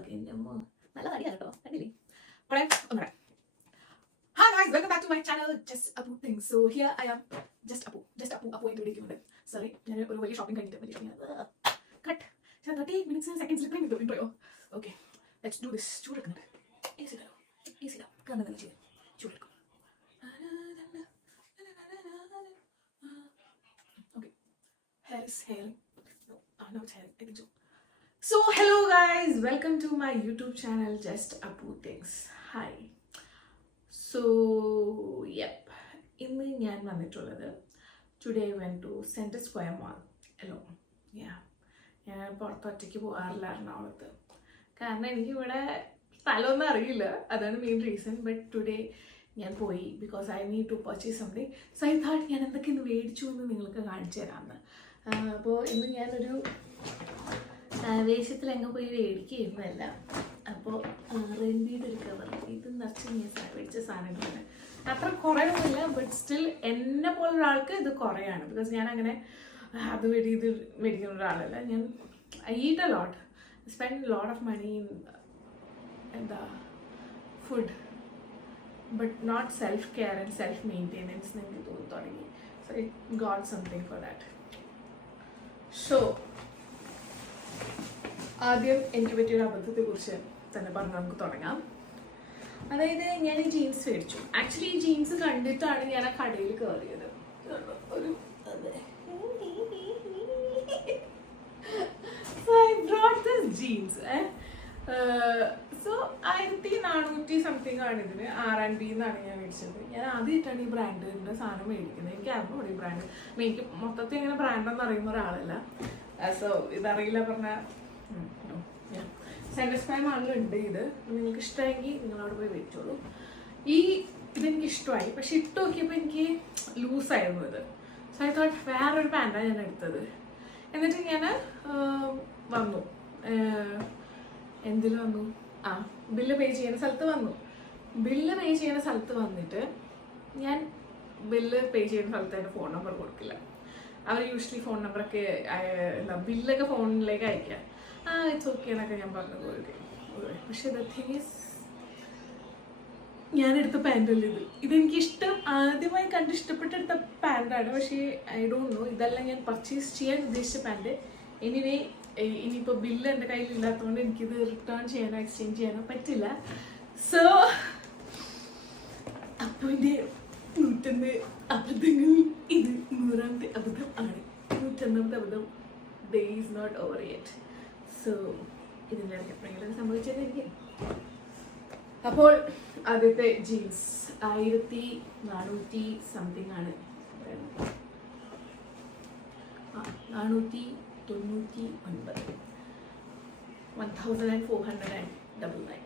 Hi guys, welcome back to my channel, Just Apu Things. So here I am, Just Apu into video. Sorry, I am very shopping cut. 30 minutes and seconds intro. Okay, let's do this. Easy down. Okay, hair is hairing. No, it's hairing. I think so. So hello guys, welcome to my YouTube channel, Just Apu Things. Hi. So yep, ഇന്ന് ഞാൻ വന്നിട്ടുള്ളത് today went to central square mall alone. ഞാൻ പുറത്തൊറ്റയ്ക്ക് പോകാറില്ല എറണാകുളത്ത്, കാരണം എനിക്കിവിടെ സ്ഥലമൊന്നും അറിയില്ല, അതാണ് മെയിൻ റീസൺ. ബട്ട് ടുഡേ ഞാൻ പോയി because I need to purchase something. So I thought ഞാൻ എന്തൊക്കെ ഇന്ന് മേടിച്ചു എന്ന് നിങ്ങൾക്ക് കാണിച്ചു തരാമെന്ന്. അപ്പോൾ ഇന്ന് ഞാനൊരു ആവേശത്തിൽ അങ്ങ് പോയി മേടിക്കുകയൊന്നുമല്ല. അപ്പോൾ റെൻബിയുടെ ഒരു കവർ, ഇത് നിറച്ച് ഞാൻ മേടിച്ച സാധനങ്ങളാണ്. അത്ര കുറയൊന്നുമില്ല, ബട്ട് സ്റ്റിൽ എന്നെ പോലുള്ള ആൾക്ക് ഇത് കുറയാണ്. ബിക്കോസ് ഞാൻ അങ്ങനെ അത് മേടിക്കുന്ന ഒരാളല്ല. ഞാൻ I eat a lot, spend lot of money in എന്താ food, but not self care and self maintenance എനിക്ക് തോന്നി തുടങ്ങി. So I got something for that. So ആദ്യം എനിക്ക് പറ്റിയൊരു അബദ്ധത്തെക്കുറിച്ച് തന്നെ പറഞ്ഞ് നമുക്ക് തുടങ്ങാം. അതായത് ഞാൻ ഈ ജീൻസ് മേടിച്ചു. ആക്ച്വലി ഈ ജീൻസ് കണ്ടിട്ടാണ് ഞാൻ ആ കടയിൽ കയറിയത്. ഒരു ജീൻസ് സോ 1400 സംതിങ് ആണ് ഇതിന്. R&B എന്നാണ് ഞാൻ മേടിച്ചത്. ഞാൻ ആദ്യമായിട്ടാണ് ഈ ബ്രാൻഡിൻ്റെ സാധനം മേടിക്കുന്നത്. എനിക്ക് അറിഞ്ഞൂടെ ഈ ബ്രാൻഡ്. എനിക്ക് മൊത്തത്തിൽ ഇങ്ങനെ ബ്രാൻഡെന്ന് അറിയുന്ന ഒരാളല്ല. സോ ഇതറിയില്ല പറഞ്ഞാൽ സെൻട്രൽ സ്ക്വയർ മാളിലുണ്ട് ഇത്. നിങ്ങൾക്ക് ഇഷ്ടമായെങ്കിൽ നിങ്ങളവിടെ പോയി മേടിച്ചോളൂ. ഇതെനിക്ക് ഇഷ്ടമായി, പക്ഷെ ഇട്ട് നോക്കിയപ്പോൾ എനിക്ക് ലൂസായിരുന്നു ഇത്. സോ ഐ തോട്ട് വേറൊരു പാൻറ്റാണ് ഞാൻ എടുത്തത്. എന്നിട്ട് ഞാൻ വന്നു, എന്തിൽ വന്നു, ബില്ല് പേ ചെയ്യുന്ന സ്ഥലത്ത് വന്നു. ബില്ല് പേ ചെയ്യുന്ന സ്ഥലത്ത് വന്നിട്ട് ഞാൻ ബില്ല് പേ ചെയ്യുന്ന സ്ഥലത്ത് എൻ്റെ ഫോൺ നമ്പർ കൊടുക്കില്ല. അവർ യൂഷ്വലി ഫോൺ നമ്പറൊക്കെ എന്താ ബില്ലൊക്കെ ഫോണിലേക്ക് അയക്കാം. ഇറ്റ്സ് ഓക്കെ എന്നൊക്കെ ഞാൻ പറഞ്ഞു പോയി. പക്ഷെ ദ തിങ് ഈസ്, ഞാനെടുത്ത പാൻറ്റല്ല ഇത്. ഇതെനിക്കിഷ്ടം, ആദ്യമായി കണ്ടിഷ്ടപ്പെട്ടെടുത്ത പാൻറ്റാണ്. പക്ഷേ ഐ ഡോണ്ട് നോ, ഇതല്ല ഞാൻ പർച്ചേസ് ചെയ്യാൻ ഉദ്ദേശിച്ച പാൻറ്റ്. എനിവേ ഇനിയിപ്പോൾ ബില്ല് എൻ്റെ കയ്യിൽ ഇല്ലാത്തതുകൊണ്ട് എനിക്കിത് റിട്ടേൺ ചെയ്യാനോ എക്സ്ചേഞ്ച് ചെയ്യാനോ പറ്റില്ല. സോ അപ്പൻ്റെ 100 അബദ്ധങ്ങളിൽ ഇത് 100ാമത്തെ അബദ്ധം ആണ്. 101ാമത്തെ അബദ്ധം. Day is not over yet. So ഇതിൻ്റെ എപ്പോഴെങ്കിലും സംഭവിച്ചതായിരിക്കും. അപ്പോൾ ആദ്യത്തെ ജീൻസ് 1400 സംതിങ് ആണ്, 499, 1499.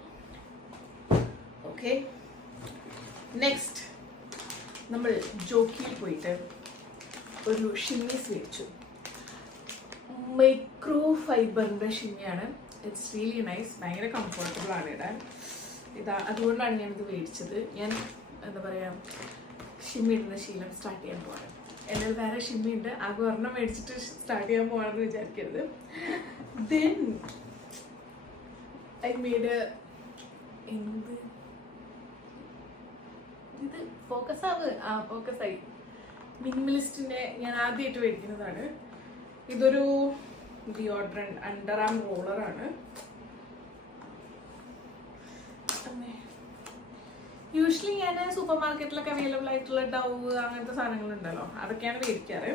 ഓക്കെ, നെക്സ്റ്റ് നമ്മൾ ജോക്കിയിൽ പോയിട്ട് ഒരു ഷിമ്മീസ് മേടിച്ചു. മൈക്രോ ഫൈബറിൻ്റെ ഷിമ്മിയാണ്. It's really nice. ഭയങ്കര കംഫർട്ടബിൾ ആണ് ഇടാൻ. അതുകൊണ്ടാണ് ഞാനിത് മേടിച്ചത്. ഞാൻ എന്താ പറയുക, ഷിമ്മി ഇടുന്ന ശീലം സ്റ്റാർട്ട് ചെയ്യാൻ പോവാണ്. എൻ്റെ വേറെ ഷിമ്മി ഉണ്ട്, ആകെ ഒരെണ്ണം മേടിച്ചിട്ട് സ്റ്റാർട്ട് ചെയ്യാൻ പോകണമെന്ന് വിചാരിക്കരുത്. ദെൻ ഐ മെയ്ഡ് ഇത് ഫോക്കസായി. മിനിമലിസ്റ്റിൻ്റെ ഞാൻ ആദ്യമായിട്ട് മേടിക്കുന്നതാണ്. ഇതൊരു ഡിയോഡ്രൻറ്റ് അണ്ടർ ആം റോളറാണ്. യൂഷ്വലി ഞാൻ സൂപ്പർ മാർക്കറ്റിലൊക്കെ അവൈലബിൾ ആയിട്ടുള്ള ഡവ് അങ്ങനത്തെ സാധനങ്ങളുണ്ടല്ലോ, അതൊക്കെയാണ് മേടിക്കാറ്.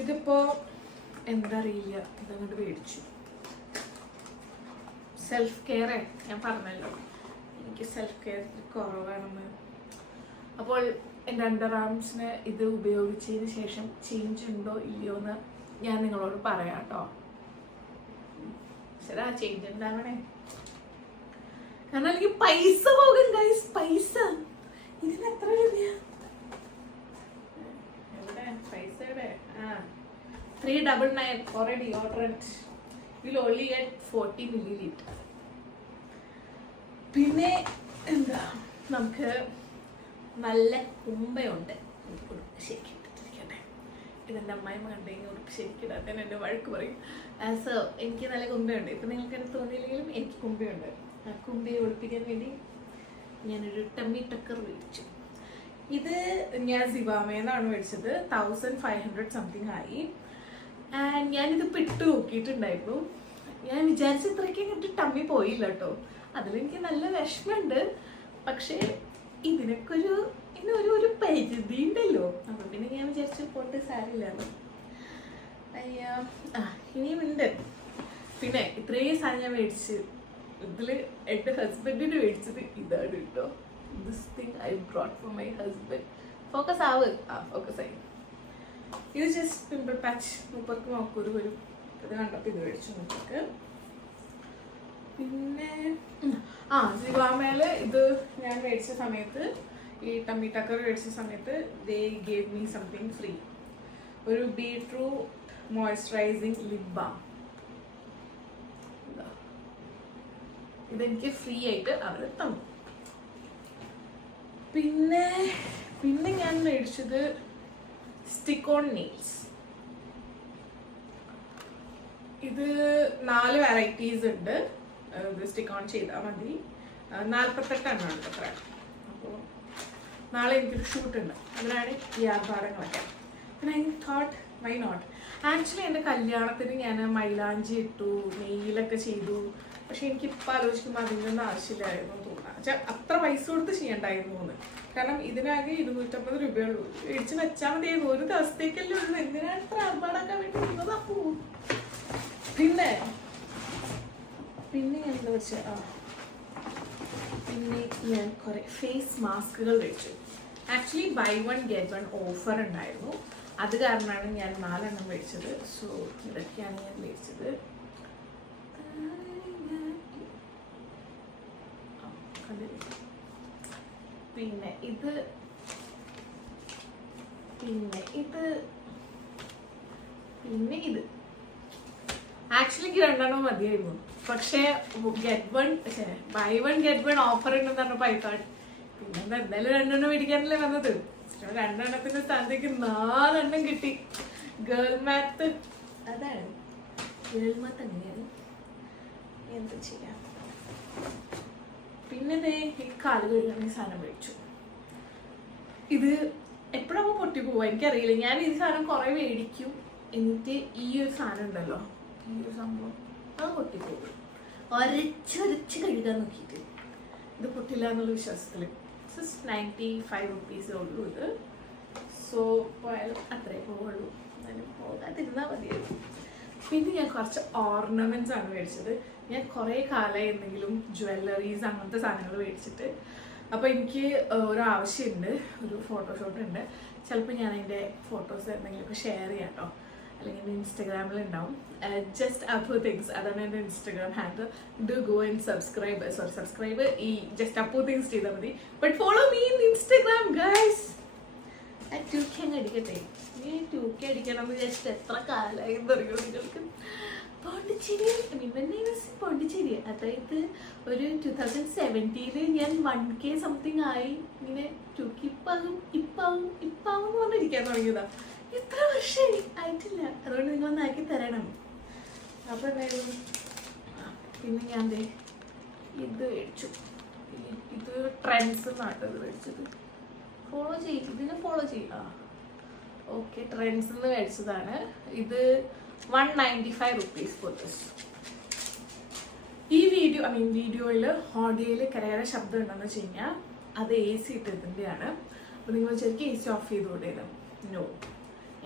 ഇതിപ്പോൾ എന്താ അറിയില്ല, ഇതങ്ങോട്ട് മേടിച്ചു. സെൽഫ് കെയർ, ഞാൻ പറഞ്ഞല്ലോ എനിക്ക് സെൽഫ് കെയർ കുറവാണെന്ന്. അപ്പോൾ എൻ്റെ അണ്ടർ ആംസിന് ഇത് ഉപയോഗിച്ചതിന് ശേഷം ചേഞ്ച് ഉണ്ടോ ഇല്ലയോ എന്ന് ഞാൻ നിങ്ങളോട് പറയാം കേട്ടോ. ശരി, ചേഞ്ച് ഉണ്ടാവണേ, കാരണം എനിക്ക് പൈസ പോകും ഗൈസ്. പൈസ ഇതിന് എത്ര രൂപയാ? എവിടെ പൈസ? എവിടെ? 399 for a deodorant. Will only get 40 ml. പിന്നെ എന്താ, നമുക്ക് നല്ല കുമ്പയുണ്ട്. ശരിക്കട്ടെ, ഇതെൻ്റെ അമ്മായിമ്മ കണ്ടു കഴിഞ്ഞാൽ ഉടുപ്പ് ശരിക്കിടാത്ത എന്നെ വഴക്ക് പറയും. സോ എനിക്ക് നല്ല കുമ്പയുണ്ട്. ഇപ്പം നിങ്ങൾക്ക് എന്നെ തോന്നിയില്ലെങ്കിലും എനിക്ക് കുമ്പയുണ്ട്. ആ കുമ്പയെ ഒളിപ്പിക്കാൻ വേണ്ടി ഞാനൊരു ടമ്മി ടക്കർ മേടിച്ചു. ഇത് ഞാൻ സിവാമേന്നാണ് മേടിച്ചത്. 1500 സംതിങ് ആയി. ആൻഡ് ഞാനിതിപ്പോൾ ഇട്ട് നോക്കിയിട്ടുണ്ടായിരുന്നു. ഞാൻ വിചാരിച്ച ഇത്രയ്ക്ക് ഇങ്ങോട്ട് ടമ്മി പോയില്ല കേട്ടോ. അതിലെനിക്ക് നല്ല വിഷമമുണ്ട്. പക്ഷേ ഇതിനൊക്കെ ഒരു പരിധി ഉണ്ടല്ലോ. അപ്പം പിന്നെ ഞാൻ വിചാരിച്ചു പോട്ട് സാരില്ലാന്ന്. അയ്യാ ഇനിയും ഉണ്ട്. പിന്നെ ഇത്രയും സാധനം ഞാൻ മേടിച്ച് ഇതിൽ എൻ്റെ ഹസ്ബൻഡിന് മേടിച്ചത് ഇതാണ് കേട്ടോ. This thing I brought for my husband. Focus ആവ്. ഫോക്കസ് ആയി. ഇത് ജസ്റ്റ് പിമ്പിൾ പാച്ച്. 30 നോക്കൂര് വരും. ഇത് കണ്ടപ്പോൾ ഇത് മേടിച്ചു നോക്കിക്ക്. പിന്നെ സിവാമേല് ഇത് ഞാൻ മേടിച്ച സമയത്ത്, ഈ ടമ്മി ടക്കർ മേടിച്ച സമയത്ത് they gave me something free. ഒരു ബീട്രൂട്ട് മോയ്സ്ചറൈസിങ് ലിപ് ബാം. ഇതെനിക്ക് ഫ്രീ ആയിട്ട് അവർ തന്നു. പിന്നെ ഞാൻ മേടിച്ചത് സ്റ്റിക്ക് ഓൺ നെയിൽസ്. ഇത് 4 വെറൈറ്റീസ് ഉണ്ട്. ഇത് സ്റ്റിക്ക് ഓൺ ചെയ്താൽ മതി. 48 എണ്ണമാണ് അത്ര. അപ്പോൾ നാളെ എനിക്കൊരു ഷൂട്ട് ഉണ്ട്. അതിനാണ് ഈ ആഭാരങ്ങളൊക്കെ. പിന്നെ I thought why not. Actually എൻ്റെ കല്യാണത്തിന് ഞാൻ മൈലാഞ്ചി ഇട്ടു, നെയിലൊക്കെ ചെയ്തു. പക്ഷെ എനിക്കിപ്പോൾ ആലോചിക്കുമ്പോൾ അതിൻ്റെ ഒന്നും ആവശ്യമില്ലായിരുന്നു തോന്നുക. വെച്ചാൽ അത്ര പൈസ കൊടുത്ത് ചെയ്യണ്ടായിരുന്നു എന്ന്. കാരണം ഇതിനാകെ 250 രൂപയുള്ളൂ. മേടിച്ച് വെച്ചാൽ മതിയായിരുന്നു. ഒരു ദിവസത്തേക്കല്ലേ ഉള്ളൂ. എന്തിനാണ് ഇത്ര ആർഭാടാക്കാൻ വേണ്ടി നിന്നത്? അപ്പോൾ പിന്നെ ഞാൻ എന്താ വെച്ചാൽ പിന്നെ ഞാൻ കുറേ ഫേസ് മാസ്കുകൾ മേടിച്ചു. ആക്ച്വലി ബൈ 1 get 1 ഓഫർ ഉണ്ടായിരുന്നു. അത് കാരണമാണ് ഞാൻ 4 എണ്ണം മേടിച്ചത്. സോ ഇതൊക്കെയാണ് ഞാൻ മേടിച്ചത്. പിന്നെ ഇത് ആക്ച്വലി 2 എണ്ണം മതിയായിരുന്നു. പക്ഷേ ബൈ 1 get 1 ഓഫർ ഉണ്ടെന്ന് പറഞ്ഞപ്പോൾ ആയിക്കോട്ടെ. പിന്നെ എന്തായാലും 2 എണ്ണം മേടിക്കാനല്ലേ വന്നത്. 2 എണ്ണത്തിന്റെ സ്ഥാനത്തേക്ക് 4 എണ്ണം കിട്ടി. ഗേൾ മാത്ത് അതാണ്. ഗേൾ മാത്ത് അങ്ങനെയാണ്. എന്ത് ചെയ്യാം. പിന്നെ ഈ കാല് കഴുകാൻ ഈ സാധനം മേടിച്ചു. ഇത് എപ്പോഴാകുമ്പോൾ പൊട്ടി പോവാ എനിക്കറിയില്ല. ഞാൻ ഈ സാധനം കുറേ മേടിക്കും. എന്നിട്ട് ഈ ഒരു സാധനം ഉണ്ടല്ലോ, ഈ ഒരു സംഭവം അത് പൊട്ടിപ്പോകും. ഒരച്ച് കഴുകാൻ നോക്കിയിട്ട് ഇത് പൊട്ടില്ല എന്നുള്ള വിശ്വാസത്തിൽ. 95 റുപ്പീസേ ഉള്ളൂ ഇത്. സോ പോയാലും അത്രേ പോവുള്ളൂ. എന്നാലും പോകാതിരുന്നാൽ മതിയായിരുന്നു. പിന്നെ ഞാൻ കുറച്ച് ഓർണമെന്റ്സ് ആണ് മേടിച്ചത്. ഞാൻ കുറേ കാലമായി എന്തെങ്കിലും ജ്വല്ലറീസ് അങ്ങനത്തെ സാധനങ്ങൾ മേടിച്ചിട്ട്. അപ്പോൾ എനിക്ക് ഒരു ആവശ്യമുണ്ട്, ഒരു ഫോട്ടോഷൂട്ട് ഉണ്ട്. ചിലപ്പോൾ ഞാൻ അതിൻ്റെ ഫോട്ടോസ് എന്തെങ്കിലുമൊക്കെ ഷെയർ ചെയ്യാം കേട്ടോ. അല്ലെങ്കിൽ എൻ്റെ ഇൻസ്റ്റഗ്രാമിൽ ഉണ്ടാവും. ജസ്റ്റ് അപ്പു തിങ്സ്, അതാണ് എൻ്റെ Instagram handle. Do go and subscribe ഈ ജസ്റ്റ് അപ്പു തിങ്സ് ചെയ്താൽ മതി. But follow me in Instagram guys. 2K അങ്ങ് അടിക്കട്ടെ. ഈ 2K അടിക്കണം ജസ്റ്റ് എത്ര കാലമായി എന്നറിയോ നിങ്ങൾക്ക്? പോണ്ടിച്ചേരി അതായത് ഒരു 2017 ഞാൻ 1K സംതിങ് ആയി. ഇങ്ങനെ 2K ഇപ്പാവും എന്ന് പറഞ്ഞിരിക്കാൻ തുടങ്ങിയതാ. എത്ര വർഷമായി ആയിട്ടില്ല. അതുകൊണ്ട് നിങ്ങളൊന്ന് ആക്കി തരണം. അപ്പൊ എന്തായാലും പിന്നെ ഞാൻ ഇത് മേടിച്ചു. ഇത് ട്രെൻഡ്സ് നാട്ടത് മേടിച്ചത്. ഇതിനെ ഫോളോ ചെയ്യും. ഓക്കെ, ട്രെൻഡ്സ് നിന്ന് മേടിച്ചതാണ്. ഇത് 195 റുപ്പീസ് ഫോർ ദിസ്. ഈ വീഡിയോയിൽ ഓഡിയോയിൽ കരകര ശബ്ദം ഉണ്ടെന്ന് വെച്ച് കഴിഞ്ഞാൽ അത് AC ഇട്ടതിൻ്റെയാണ്. അപ്പോൾ നിങ്ങൾ ശരിക്കും AC ഓഫ് ചെയ്തുകൂടെയാണ്? നോ,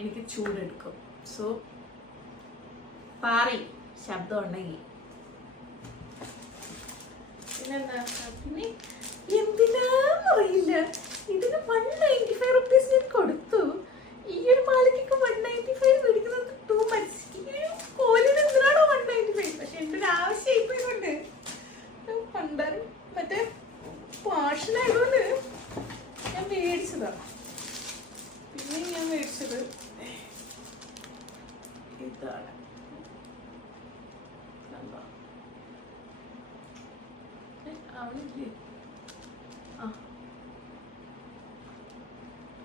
എനിക്ക് ചൂടെടുക്കും. സോ പാറി ശബ്ദം ഉണ്ടെങ്കിൽ പിന്നെന്താ? പിന്നെ എന്തിനാന്നറിയില്ല ഇതിന് 195 റുപ്പീസ് ഞാൻ കൊടുത്തു. ഈ ഒരു മാലയ്ക്കൊക്കെ 195 മേടിക്കുന്നത് ടൂ മച്ച്. കോലിന് എന്തിനാണോ 195? പക്ഷെ എൻ്റെ ഒരു ആവശ്യം ഇപ്പോഴുണ്ട്. പണ്ടാരും മറ്റേ പാഷനായതുകൊണ്ട് ഞാൻ മേടിച്ചതാണ്. പിന്നെ ഞാൻ മേടിച്ചത് ഇതാണ്.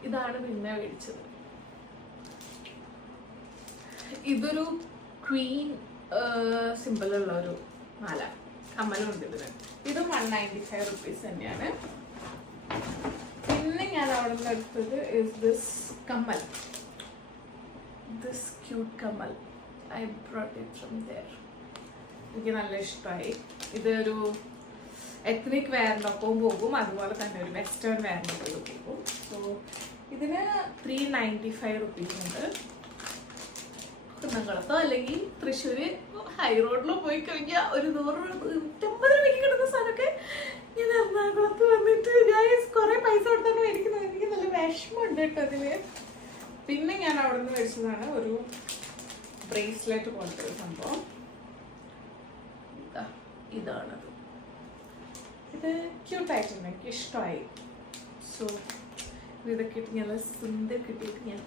ഇതാണ് പിന്നെ മേടിച്ചത്. ഇതൊരു ക്വീൻ സിമ്പിളുള്ള ഒരു മാല, കമ്മലുണ്ട് ഇതിന്. ഇത് 195 റുപ്പീസ് തന്നെയാണ്. പിന്നെ ഞാൻ അവിടെ നിന്ന് എടുത്തത് ഇസ് ദിസ് കമ്മൽ, ദിസ് ക്യൂട്ട് കമ്മൽ. I brought it from there. എനിക്ക് നല്ല ഇഷ്ടമായി. ഇതൊരു എത്നിക് വെയറിൻ്റെ ഒപ്പവും പോകും, അതുപോലെ തന്നെ ഒരു വെസ്റ്റേൺ വെയറിൻ്റെ ഒപ്പം പോകും. സോ ഇതിന് 395 റുപ്പീസ് ഉണ്ട്. കുന്നംകുളത്തോ അല്ലെങ്കിൽ തൃശ്ശൂർ ഹൈ റോഡിലോ പോയി കഴിഞ്ഞാൽ ഒരു 150 രൂപയ്ക്ക് കിട്ടുന്ന സാധനമൊക്കെ ഞാൻ എറണാകുളത്ത് വന്നിട്ട് കുറെ പൈസ കൊടുത്താണ് മേടിക്കുന്നത്. എനിക്ക് നല്ല വിഷമമുണ്ട് കേട്ടോ അതിന്. പിന്നെ ഞാൻ അവിടെ നിന്ന് മേടിച്ചതാണ് ഒരു ബ്രേസ്ലെറ്റ് പോലത്തെ ഒരു സംഭവം. ഇതാണത്. ഇത് ക്യൂട്ടായിട്ടുണ്ട്, എനിക്ക് ഇഷ്ടമായി. സോ ഇതൊക്കെ ഇട്ട് ഞാൻ സുന്ദരം കിട്ടിയിട്ട് ഞാൻ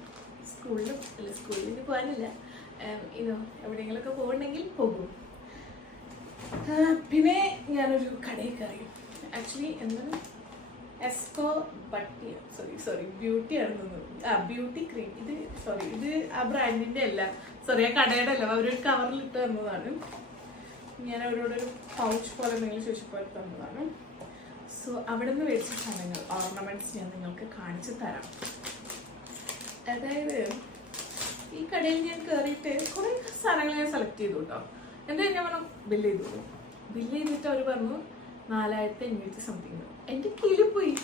സ്കൂളിൽ പോകാനില്ല, എവിടെയെങ്കിലുമൊക്കെ പോകണമെങ്കിൽ പോകും. പിന്നെ ഞാനൊരു കടയിൽ കയറി. ആക്ച്വലി എന്താണ് എസ്കോ ബട്ടി, സോറി ബ്യൂട്ടി ആണെന്ന്, ബ്യൂട്ടി ക്രീം. ഇത് ആ ബ്രാൻഡിൻ്റെ അല്ല, സോറി ആ കടയുടെ അല്ല, അവരൊരു കവറിലിട്ട് തന്നതാണ്. ഞാൻ അവരോടൊരു പൗച്ച് പോലെ എന്തെങ്കിലും ചോദിച്ചപ്പോൾ തന്നതാണ്. സോ അവിടെ നിന്ന് മേടിച്ച സാധനങ്ങൾ, ഓർണമെന്റ്സ് ഞാൻ നിങ്ങൾക്ക് കാണിച്ചു തരാം. അതായത് ഈ കടയിൽ ഞാൻ കയറിയിട്ട് കുറേ സാധനങ്ങൾ ഞാൻ സെലക്ട് ചെയ്തു കേട്ടോ. എന്നിട്ട് ഞാൻ പറഞ്ഞു ബില്ല് ചെയ്തിട്ട് അവർ പറഞ്ഞു 4500 സംതിങ്. എൻ്റെ കീഴിൽ പോയി.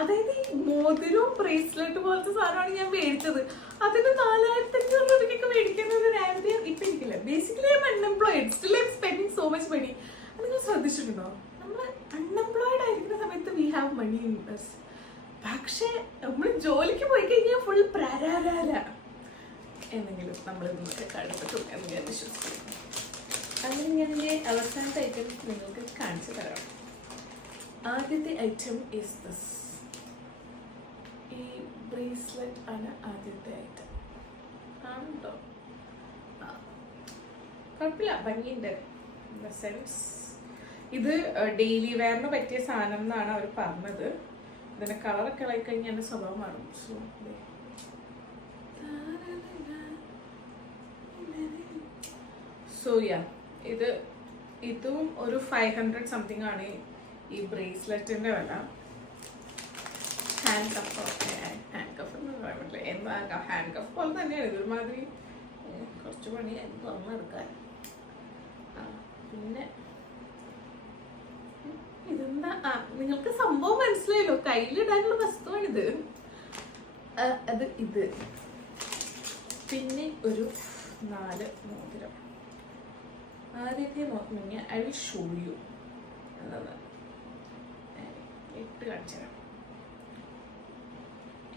അതായത് ഈ മോതിരവും ബ്രേസ്ലെറ്റ് പോലത്തെ സാധനമാണ് ഞാൻ മേടിച്ചത്. അതിന് 4500 രൂപയ്ക്കൊക്കെ മേടിക്കുന്ന ഒരു റാൻഡിയം ഇപ്പം എനിക്കില്ല. Basically I'm unemployed, still I'm spending so much money. അത് നിങ്ങൾ ശ്രദ്ധിച്ചിട്ടുണ്ടോ? നമ്മൾ അൺഎംപ്ലോയിഡ് ആയിരിക്കുന്ന സമയത്ത് we have money in us. പക്ഷെ നമ്മൾ ജോലിക്ക് പോയി കഴിഞ്ഞാൽ ഫുൾ പ്രാരാരാര എന്നെങ്കിലും നമ്മൾ ഇന്നൊക്കെ കഴിപ്പറ്റും എന്ന് ഞാൻ വിശ്വസിക്കുന്നു. അങ്ങനെ ഞാൻ അവസാനത്തെ ഐറ്റം നിങ്ങൾക്ക് കാണിച്ചു തരാം. ആദ്യത്തെ ഐറ്റം ഈസ് ദിസ്. ഈ ബ്രേസ്ലെറ്റ് ആണ് ആദ്യത്തെ ഐറ്റം. ആണോ? കുഴപ്പമില്ല, ഭംഗിയുണ്ട്. ഇൻ ദ സെൻസ് ഇത് ഡെയിലി വെയറിന് പറ്റിയ സാധനം എന്നാണ് അവർ പറഞ്ഞത്. ഇതിൻ്റെ കളറൊക്കെ ഇളകിക്കഴിഞ്ഞാൽ എൻ്റെ സ്വഭാവം മാറും. സോ യാ, ഇതും ഒരു 500 സംതിങ് ആണ് ഈ ബ്രേസ്ലെറ്റിൻ്റെ വില. ഹാൻഡ് കഫ് എന്ന് പറയാൻ പറ്റില്ല, എന്താ ഹാൻഡ് കഫ് പോലെ തന്നെയാണ്. ഇതൊരുമാതിരി കുറച്ച് പണിയായി തുറന്നെടുക്കാൻ. പിന്നെ ഇതെന്താ, നിങ്ങൾക്ക് സംഭവം മനസ്സിലായല്ലോ, കയ്യിലിടാനുള്ള വസ്തുവാണിത്. ഇത് പിന്നെ ഒരു 4 മോതിരം. ആദ്യത്തെ മോതിരം ഐ വിൽ ഷോ യു. എന്താണ് ഇട്ട് കാണിച്ചു തരാം.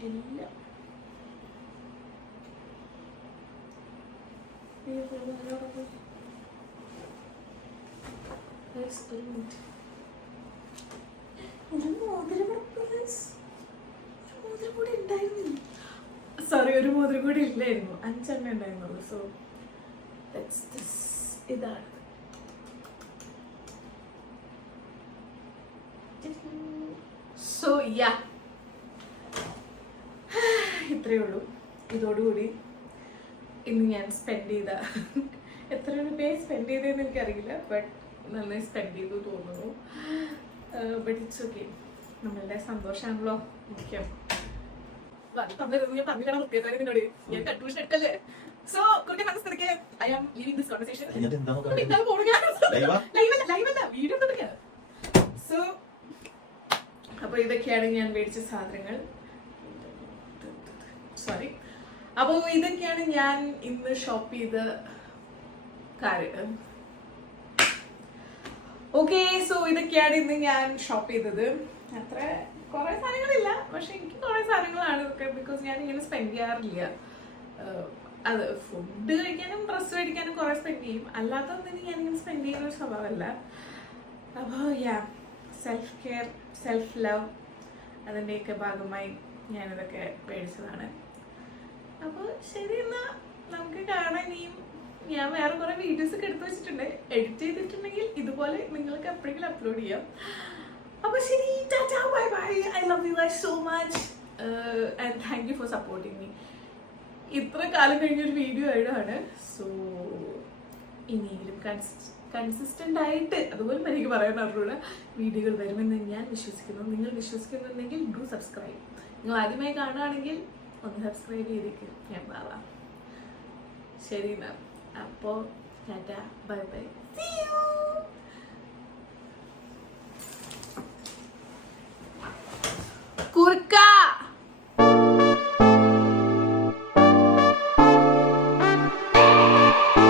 എല്ലാം ഒരു മോതിരം കൂടി ഇല്ലായിരുന്നു, 5 എണ്ണം ഉണ്ടായിരുന്നുള്ളൂ. സോ ഇതാണ്. സോ യാ, ഇത്രയേ ഉള്ളൂ. ഇതോടുകൂടി ഇന്ന് ഞാൻ സ്പെൻഡ് ചെയ്ത എത്ര രൂപയെ സ്പെൻഡ് ചെയ്തതെന്ന് എനിക്കറിയില്ല, ബട്ട് നന്നായി സ്പെൻഡ് ചെയ്തു തോന്നുന്നു. ബട്ട് ഇറ്റ്സ് ഓക്കെ, നമ്മളുടെ സന്തോഷമാണല്ലോ മുഖ്യം. ഞാൻ കൺഫ്യൂഷൻ എടുക്കല്ലേ. സോ കുട്ടി മനസ്സിലാക്കി I am leaving this conversation. Video എടുക്കുക. സോ അപ്പോൾ ഇതൊക്കെയാണ് ഞാൻ മേടിച്ച സാധനങ്ങൾ. അപ്പോൾ ഇതൊക്കെയാണ് ഞാൻ ഇന്ന് ഷോപ്പ് ചെയ്ത കാര്യം. ഓക്കെ, സോ ഇതൊക്കെയാണ് ഇന്ന് ഞാൻ ഷോപ്പ് ചെയ്തത്. അത്ര കുറെ സാധനങ്ങളില്ല, പക്ഷെ എനിക്ക് കുറെ സാധനങ്ങളാണ് ഇതൊക്കെ. ബിക്കോസ് ഞാൻ ഇങ്ങനെ സ്പെൻഡ് ചെയ്യാറില്ല. അത് ഫുഡ് കഴിക്കാനും ഡ്രസ്സ് മേടിക്കാനും കുറെ സ്പെൻഡ് ചെയ്യും, അല്ലാത്തൊന്നും ഞാനിങ്ങനെ സ്പെൻഡ് ചെയ്യുന്ന ഒരു സ്വഭാവമല്ല. അപ്പോൾ യാ, സെൽഫ് കെയർ, സെൽഫ് ലവ്, അതിൻ്റെയൊക്കെ ഭാഗമായി ഞാനിതൊക്കെ മേടിച്ചതാണ്. അപ്പോൾ ശരി, എന്നാൽ നമുക്ക് കാണാൻ. ഇനിയും ഞാൻ വേറെ കുറേ വീഡിയോസ് ഒക്കെ എടുത്ത് വെച്ചിട്ടുണ്ട്, എഡിറ്റ് ചെയ്തിട്ടുണ്ടെങ്കിൽ ഇതുപോലെ നിങ്ങൾക്ക് എപ്പോഴെങ്കിലും അപ്ലോഡ് ചെയ്യാം. അപ്പോൾ ശരി, Tata, bye bye. I love you guys so much and thank you for supporting me. ഇത്ര കാലം കഴിഞ്ഞൊരു വീഡിയോ ആയിട്ടാണ്. സോ ഇനിയെങ്കിലും കൺസിസ്റ്റന്റ് ആയിട്ട്, അതുപോലെ എനിക്ക് പറയാൻ അറിഞ്ഞൂടെ, വീഡിയോകൾ വരുമെന്ന് ഞാൻ വിശ്വസിക്കുന്നു. നിങ്ങൾ വിശ്വസിക്കുന്നുണ്ടെങ്കിൽ ഡു സബ്സ്ക്രൈബ്. നിങ്ങൾ ആദ്യമായി കാണുകയാണെങ്കിൽ ഒന്ന് സബ്സ്ക്രൈബ് ചെയ്തേക്ക്. ഞാൻ പറയാം. ശരി മാം. അപ്പോൾ ടാറ്റ, ബൈ ബൈ, സീ യു.